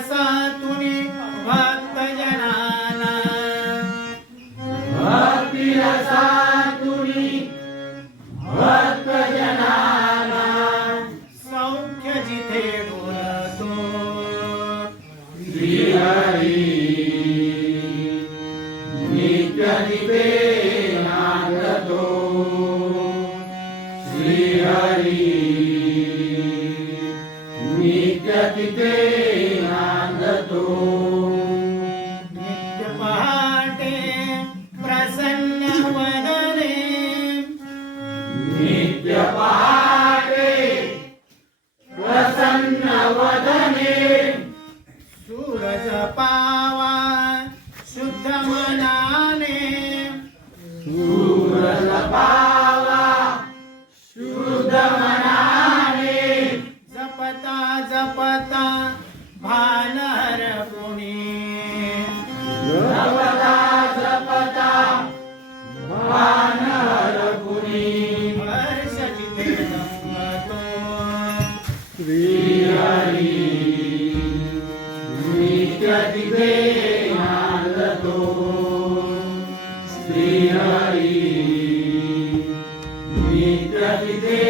my son. Happy day.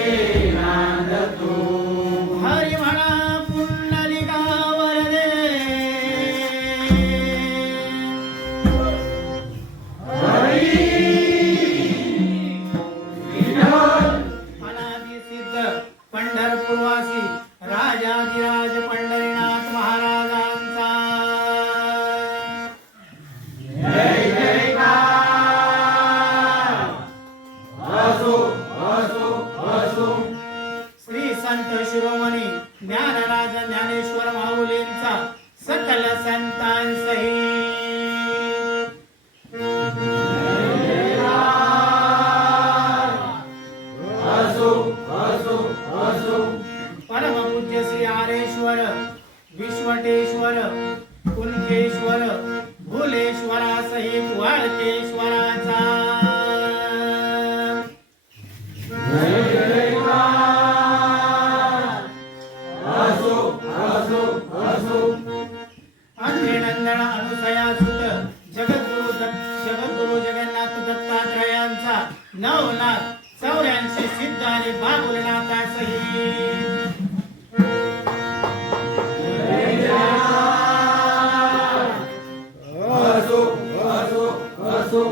ತಪಸ್ಸು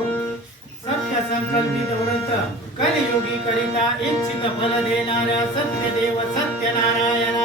ಸತ್ಯ ಸಂಕಲ್ಪಿತವರಂತ ಕಲಿಯುಗಿ ಕಲಿತ ಇಚ್ಛಿತ ಫಲದೇನಾರ ಸತ್ಯದೇವ ಸತ್ಯನಾರಾಯಣ.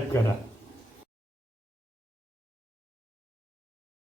から。